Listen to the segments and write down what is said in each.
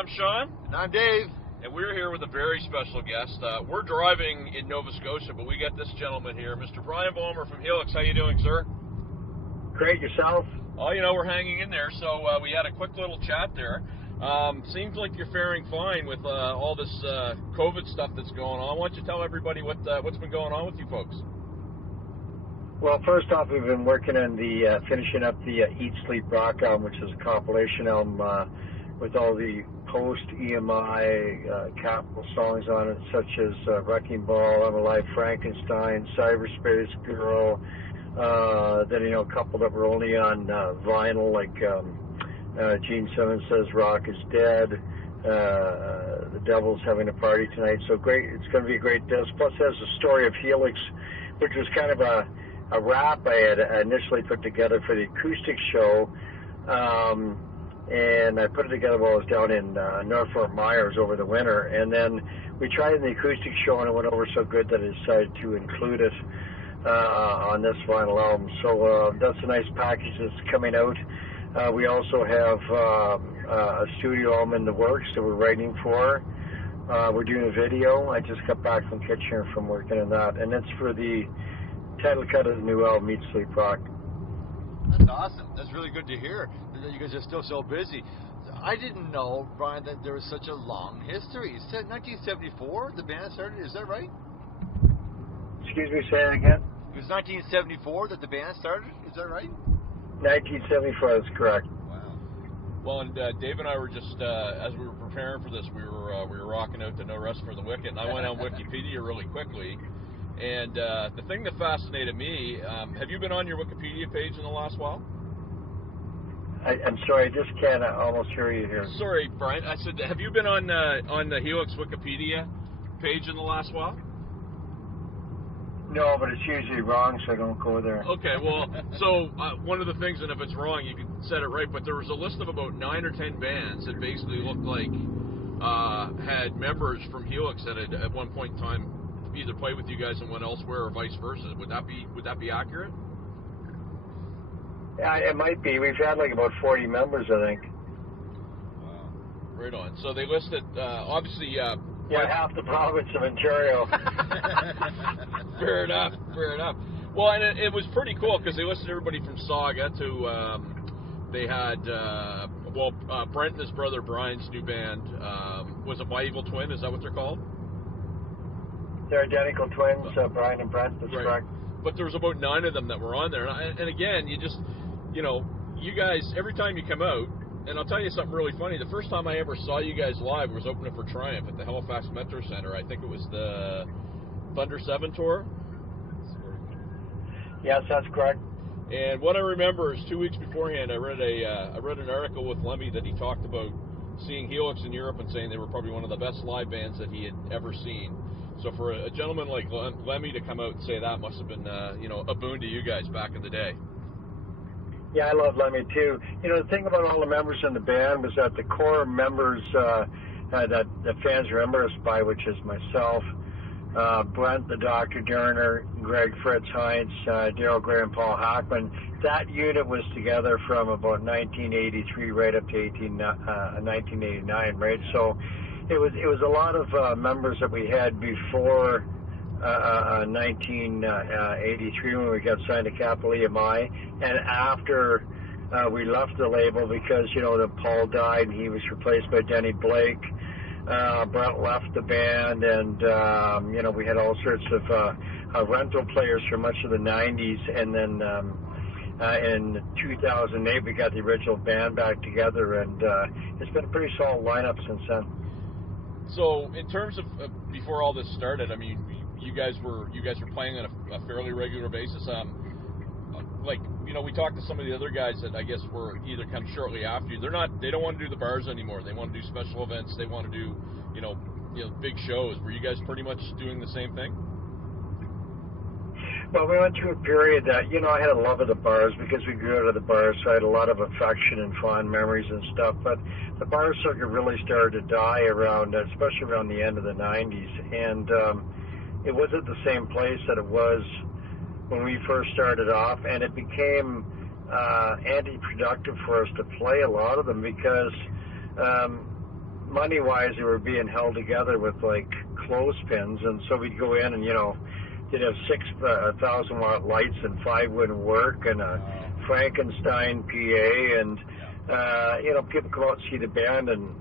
I'm Sean. And I'm Dave. And we're here with a very special guest. We're driving in Nova Scotia, but we got this gentleman here, Mr. Brian Vollmer from Helix. How you doing, sir? Great, yourself? Oh, we're hanging in there. So we had a quick little chat there. Seems like you're faring fine with all this COVID stuff that's going on. Why don't you tell everybody what's been going on with you folks? Well, first off, we've been working on the finishing up the Eat, Sleep, Rock album, which is a compilation album with all the post-EMI capital songs on it, such as Wrecking Ball, I'm Alive, Frankenstein, Cyberspace Girl, then, a couple that were only on vinyl, like Gene Simmons Says Rock is Dead, The Devil's Having a Party Tonight. So great, it's going to be a great disc. Plus, it has a story of Helix, which was kind of a rap I had initially put together for the acoustic show, and I put it together while I was down in North Fort Myers over the winter, and then we tried it in the acoustic show, and it went over so good that I decided to include it on this vinyl album. So that's a nice package that's coming out. We also have a studio album in the works that we're writing for. We're doing a video. I just got back from Kitchener from working on that, and it's for the title cut of the new album, Eat, Sleep, Rock. That's awesome. That's really good to hear that you guys are still so busy. I didn't know, Brian, that there was such a long history. You said 1974 the band started, is that right? Excuse me, say that again? It was 1974 that the band started, is that right? 1974, that's correct. Wow. Well, and Dave and I were just, as we were preparing for this, we were rocking out to No Rest for the Wicked, and I went on Wikipedia really quickly. And the thing that fascinated me, have you been on your Wikipedia page in the last while? I'm sorry, I just can't almost hear you here. Sorry, Brian. I said, have you been on the Helix Wikipedia page in the last while? No, but it's usually wrong, so I don't go there. Okay, well, so one of the things, and if it's wrong, you can set it right, but there was a list of about 9 or 10 bands that basically looked like had members from Helix that had at one point in time either play with you guys and went elsewhere or vice versa. Would that be accurate? Yeah, it might be. We've had like about 40 members, I think. Wow. Right on. So they listed, obviously... yeah, half the province of Ontario. Fair enough. Well, and it was pretty cool because they listed everybody from Saga to... they had... Brent and his brother Brian's new band was it My Evil Twin? Is that what they're called? They're identical twins, Brian and Brent, that's correct. But there was about 9 of them that were on there. And again, you just, you guys, every time you come out, and I'll tell you something really funny, the first time I ever saw you guys live was opening for Triumph at the Halifax Metro Center. I think it was the Thunder 7 tour. Yes, that's correct. And what I remember is 2 weeks beforehand, I read an article with Lemmy that he talked about seeing Helix in Europe and saying they were probably one of the best live bands that he had ever seen. So for a gentleman like Lemmy to come out and say that must have been, a boon to you guys back in the day. Yeah, I love Lemmy too. The thing about all the members in the band was that the core members that the fans remember us by, which is myself, Brent, the Dr. Derner, Greg Fritz Heinz, Daryl Gray, and Paul Hackman. That unit was together from about 1983 right up to 1989, right? So it was a lot of members that we had before 1983 when we got signed to Capital EMI, and after we left the label because that Paul died and he was replaced by Denny Blake. Brent left the band, and we had all sorts of rental players for much of the 90s, and then in 2008 we got the original band back together, and it's been a pretty solid lineup since then. So, in terms of before all this started, I mean, you guys were playing on a fairly regular basis. We talked to some of the other guys that I guess were either come shortly after you. They don't want to do the bars anymore. They want to do special events. They want to do, big shows. Were you guys pretty much doing the same thing? Well, we went through a period that, I had a love of the bars because we grew out of the bars, so I had a lot of affection and fond memories and stuff. But the bar circuit really started to die especially around the end of the 90s. And it wasn't the same place that it was when we first started off. And it became anti-productive for us to play a lot of them because money-wise, they were being held together with like clothespins, and so we'd go in and they'd have 6,000-watt lights and 5 wouldn't work, and a Frankenstein PA, and people come out and see the band and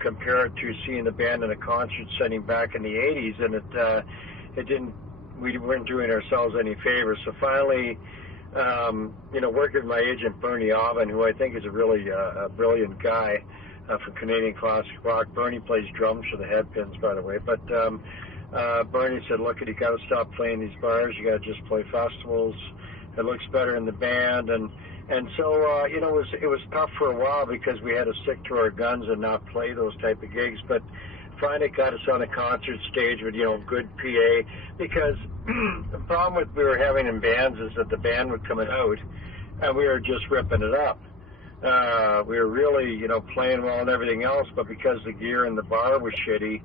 compare it to seeing the band in a concert setting back in the 80s, and it didn't. We weren't doing ourselves any favors. So finally, working with my agent Bernie Oven, who I think is a really brilliant guy from Canadian classic rock. Bernie plays drums for the Headpins, by the way. But Bernie said, "Look, you got to stop playing these bars. You got to just play festivals. It looks better in the band." And so it was tough for a while because we had to stick to our guns and not play those type of gigs. But finally got us on a concert stage with good PA, because the problem with we were having in bands is that the band would come out and we were just ripping it up. We were really playing well and everything else, but because the gear in the bar was shitty,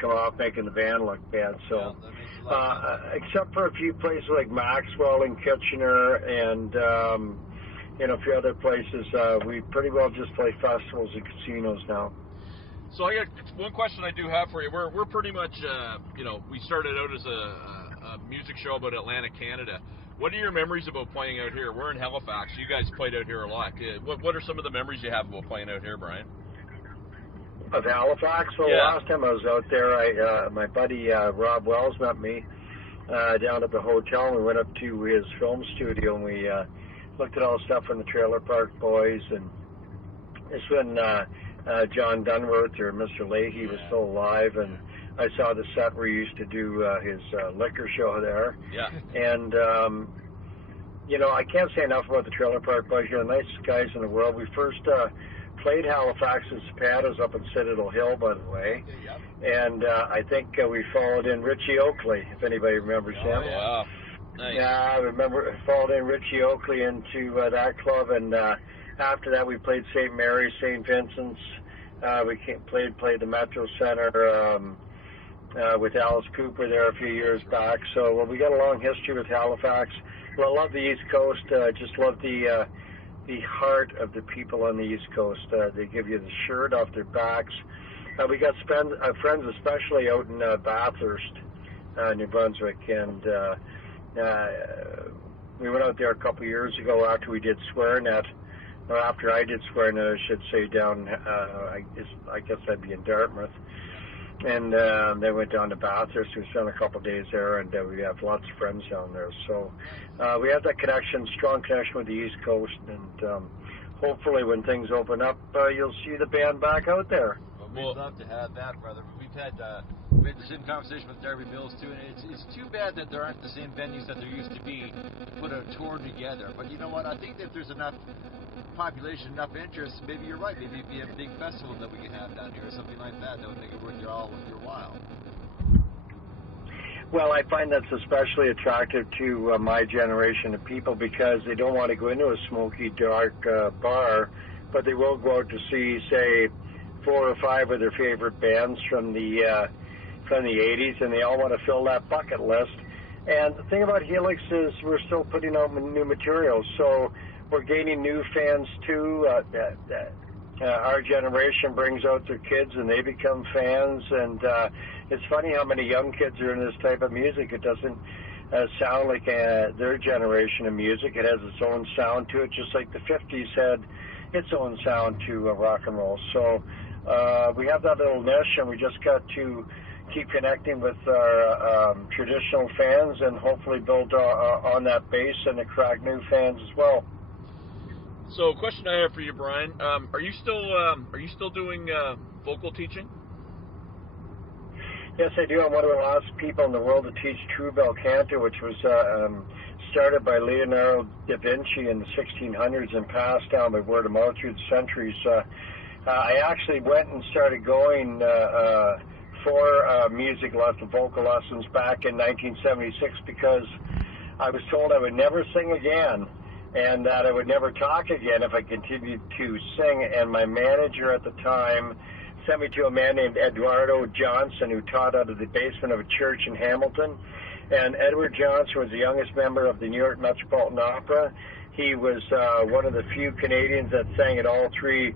come off making the band look bad. So except for a few places like Maxwell and Kitchener and a few other places, we pretty well just play festivals and casinos now. So I got one question I do have for you. We're pretty much, we started out as a music show about Atlantic Canada. What are your memories about playing out here? We're in Halifax. You guys played out here a lot. What are some of the memories you have about playing out here, Brian? Of Halifax? Well, last time I was out there, my buddy Rob Wells met me down at the hotel, and we went up to his film studio, and we looked at all the stuff from the Trailer Park Boys, and it's when John Dunworth or Mr. Leahy was still alive, and I saw the set where he used to do his liquor show there. Yeah. And, I can't say enough about the Trailer Park Boys. You're the nicest guys in the world. We first played Halifax and Zapatos up in Citadel Hill, by the way. Yep. And I think we followed in Richie Oakley, if anybody remembers him. Oh, wow. Nice. Yeah, I remember followed in Richie Oakley into that club, and after that we played St. Mary's, St. Vincent's. We played the Metro Center with Alice Cooper there a few years back. So we got a long history with Halifax. Well, I love the East Coast. I just love the heart of the people on the East Coast. They give you the shirt off their backs. We got friends, especially out in Bathurst, New Brunswick, and we went out there a couple of years ago after we did SwearNet, or after I did SwearNet, I should say, down, I guess that'd be in Dartmouth. And they went down to Bathurst. We spent a couple of days there, and we have lots of friends down there. So we have that strong connection with the East Coast, and hopefully when things open up, you'll see the band back out there. Well, we'd love to have that, brother. We've had the same conversation with Derby Mills, too, and it's too bad that there aren't the same venues that there used to be to put a tour together. But you know what? I think that if there's enough population, enough interest, maybe you're right. Maybe it'd be a big festival that we could have down here or something like that would make it worth your while. Well, I find that's especially attractive to my generation of people because they don't want to go into a smoky, dark bar, but they will go out to see, say, 4 or 5 of their favorite bands from the 80s, and they all want to fill that bucket list. And the thing about Helix is we're still putting out new material, so we're gaining new fans too. Our generation brings out their kids, and they become fans. And it's funny how many young kids are in this type of music. It doesn't sound like their generation of music. It has its own sound to it, just like the 50s had its own sound to rock and roll. So we have that little niche, and we just got to keep connecting with our traditional fans and hopefully build on that base and attract new fans as well. So, question I have for you, Brian: are you still doing vocal teaching? Yes, I do. I'm one of the last people in the world to teach true bel canto, which was started by Leonardo da Vinci in the 1600s and passed down by word of mouth through the centuries. I actually went and started going for music lessons, vocal lessons back in 1976 because I was told I would never sing again and that I would never talk again if I continued to sing. And my manager at the time sent me to a man named Eduardo Johnson, who taught out of the basement of a church in Hamilton. And Edward Johnson was the youngest member of the New York Metropolitan Opera. He was one of the few Canadians that sang at all 3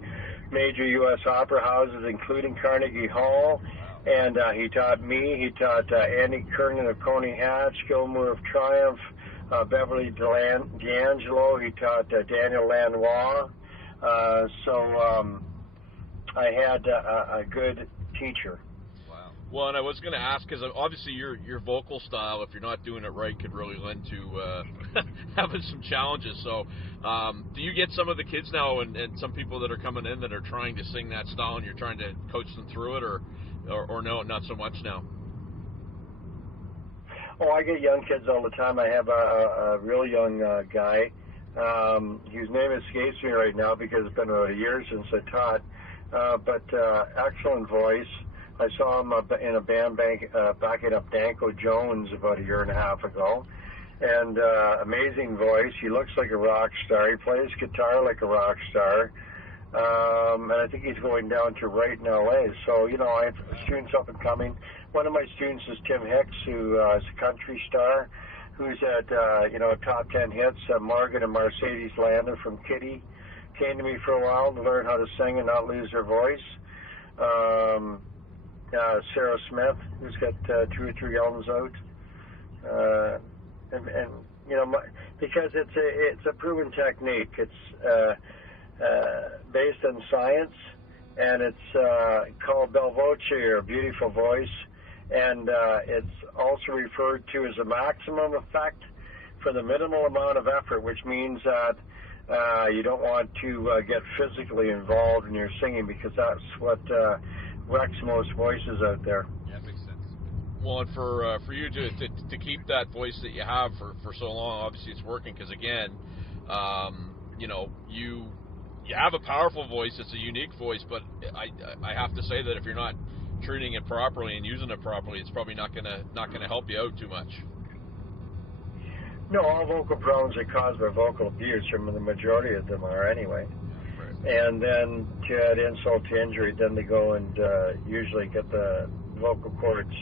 major U.S. opera houses, including Carnegie Hall. And he taught me. He taught Andy Kernan of Coney Hatch, Gilmour of Triumph, Beverly D'Angelo. He taught Daniel Lanois. So I had a good teacher. Well, and I was going to ask, because obviously your vocal style, if you're not doing it right, could really lend to having some challenges. So do you get some of the kids now and some people that are coming in that are trying to sing that style and you're trying to coach them through it, or no, not so much now? Oh, I get young kids all the time. I have a real young guy. His name escapes me right now because it's been a year since I taught, but excellent voice. I saw him in a band backing up Danko Jones about a year and a half ago. And amazing voice. He looks like a rock star. He plays guitar like a rock star. And I think he's going down to Wright in L.A. So, I have students up and coming. One of my students is Tim Hicks, who is a country star, who's at, top 10 hits. Morgan and Mercedes Landon from Kitty came to me for a while to learn how to sing and not lose their voice. Sarah Smith, who's got 2 or 3 albums out, because it's a proven technique. It's based on science, and it's called Bel Voce, or beautiful voice, and it's also referred to as a maximum effect for the minimal amount of effort, which means that you don't want to get physically involved in your singing, because that's what wrecks most voices out there. Yeah, makes sense. Well, and for you to keep that voice that you have for so long, obviously it's working, because again, you have a powerful voice. It's a unique voice, but I have to say that if you're not treating it properly and using it properly, it's probably not gonna help you out too much. No, all vocal problems are caused by vocal abuse, or the majority of them are anyway. And then to add insult to injury, then they go and usually get the vocal cords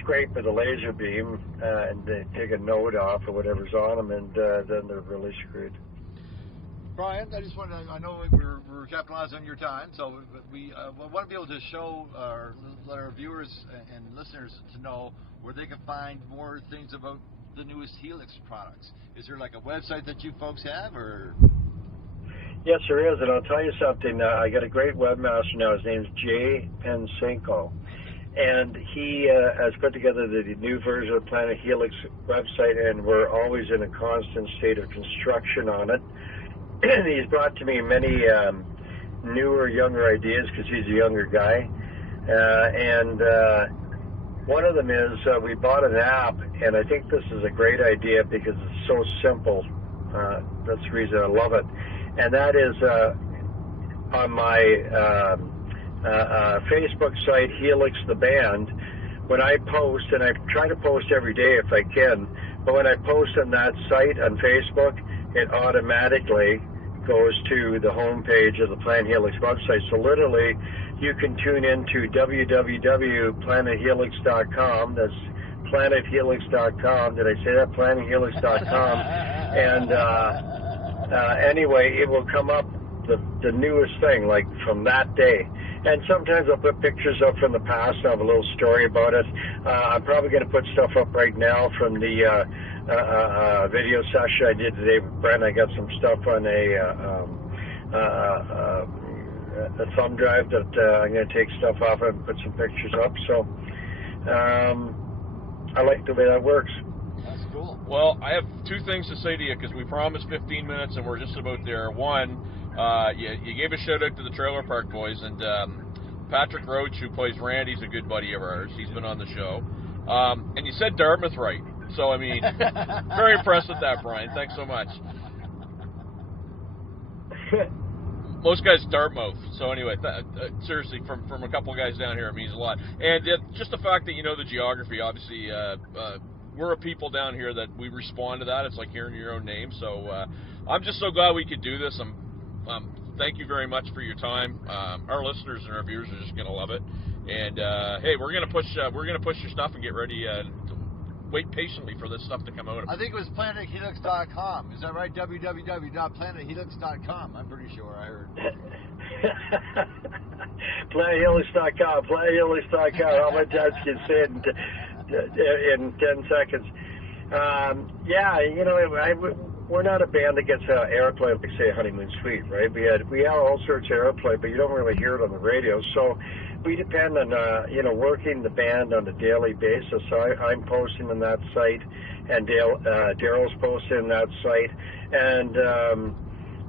scraped with a laser beam, and they take a note off or whatever's on them, and then they're really screwed. Brian, I just want to, I know we're capitalizing on your time, so we want to be able to let our viewers and listeners to know where they can find more things about the newest Helix products. Is there like a website that you folks have, or? Yes, there is, and I'll tell you something. I got a great webmaster now. His name's Jay Pensinko, and he has put together the new version of Planet Helix website, and we're always in a constant state of construction on it. He's brought to me many newer, younger ideas, because he's a younger guy, and one of them is we bought an app, and I think this is a great idea because it's so simple. That's the reason I love it. And that is on my Facebook site, Helix the Band. When I post, and I try to post every day if I can, but when I post on that site on Facebook, it automatically goes to the homepage of the Planet Helix website. So literally, you can tune into www.planethelix.com. That's planethelix.com. Did I say that? Planethelix.com. And anyway, it will come up the newest thing, like from that day. And sometimes I'll put pictures up from the past. I'll have a little story about it. I'm probably going to put stuff up right now from the video session I did today with Brent. I got some stuff on a thumb drive that I'm going to take stuff off and put some pictures up. So I like the way that works. That's cool. Well, I have 2 things to say to you, because we promised 15 minutes and we're just about there. One, you gave a shout out to the Trailer Park Boys, and Patrick Roach, who plays Randy's a good buddy of ours. He's been on the show. And you said Dartmouth right. So, I mean, very impressed with that, Brian. Thanks so much. Most guys Dartmouth. So anyway, seriously, from a couple of guys down here, it means a lot. And just the fact that you know the geography, obviously, we're a people down here that we respond to that. It's like hearing your own name. So I'm just so glad we could do this. Thank you very much for your time. Our listeners and our viewers are just going to love it. And hey, we're going to push your stuff and get ready. Wait patiently for this stuff to come out. I think it was planethelix.com. Is that right? www.planethelix.com. I'm pretty sure I heard. PlanetHillis.com. PlanetHillis.com. How many times can you say it in 10 seconds? Yeah, you know, we're not a band that gets airplay like, say, Honeymoon Suite, right? We have all sorts of airplay, but you don't really hear it on the radio. So we depend on, you know, working the band on a daily basis. So I'm posting on that site, and Daryl's posting on that site, and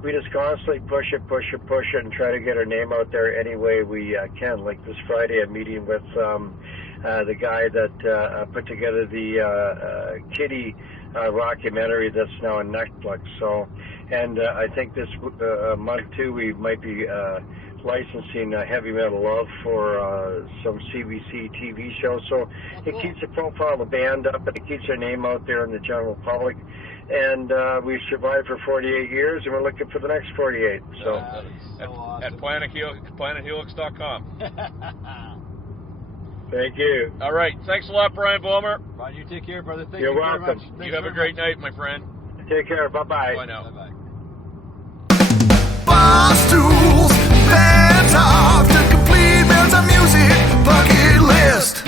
we just constantly push it, and try to get our name out there any way we can. Like this Friday, I'm meeting with the guy that put together the Kitty documentary that's now on Netflix. So, and I think this month too, we might be licensing Heavy Metal Love for some CBC TV shows. So it keeps the profile of the band up, and it keeps our name out there in the general public. And we've survived for 48 years, and we're looking for the next 48. So, awesome. At PlanetHelix.com. Thank you. All right. Thanks a lot, Brian Vollmer. Brian, you take care, brother. Thank You're you welcome. very much. Thanks You have a great night, my friend. Take care. Bye-bye. Bye now. Bye-bye. Boss tools, band talk, the complete Mountain Music bucket list.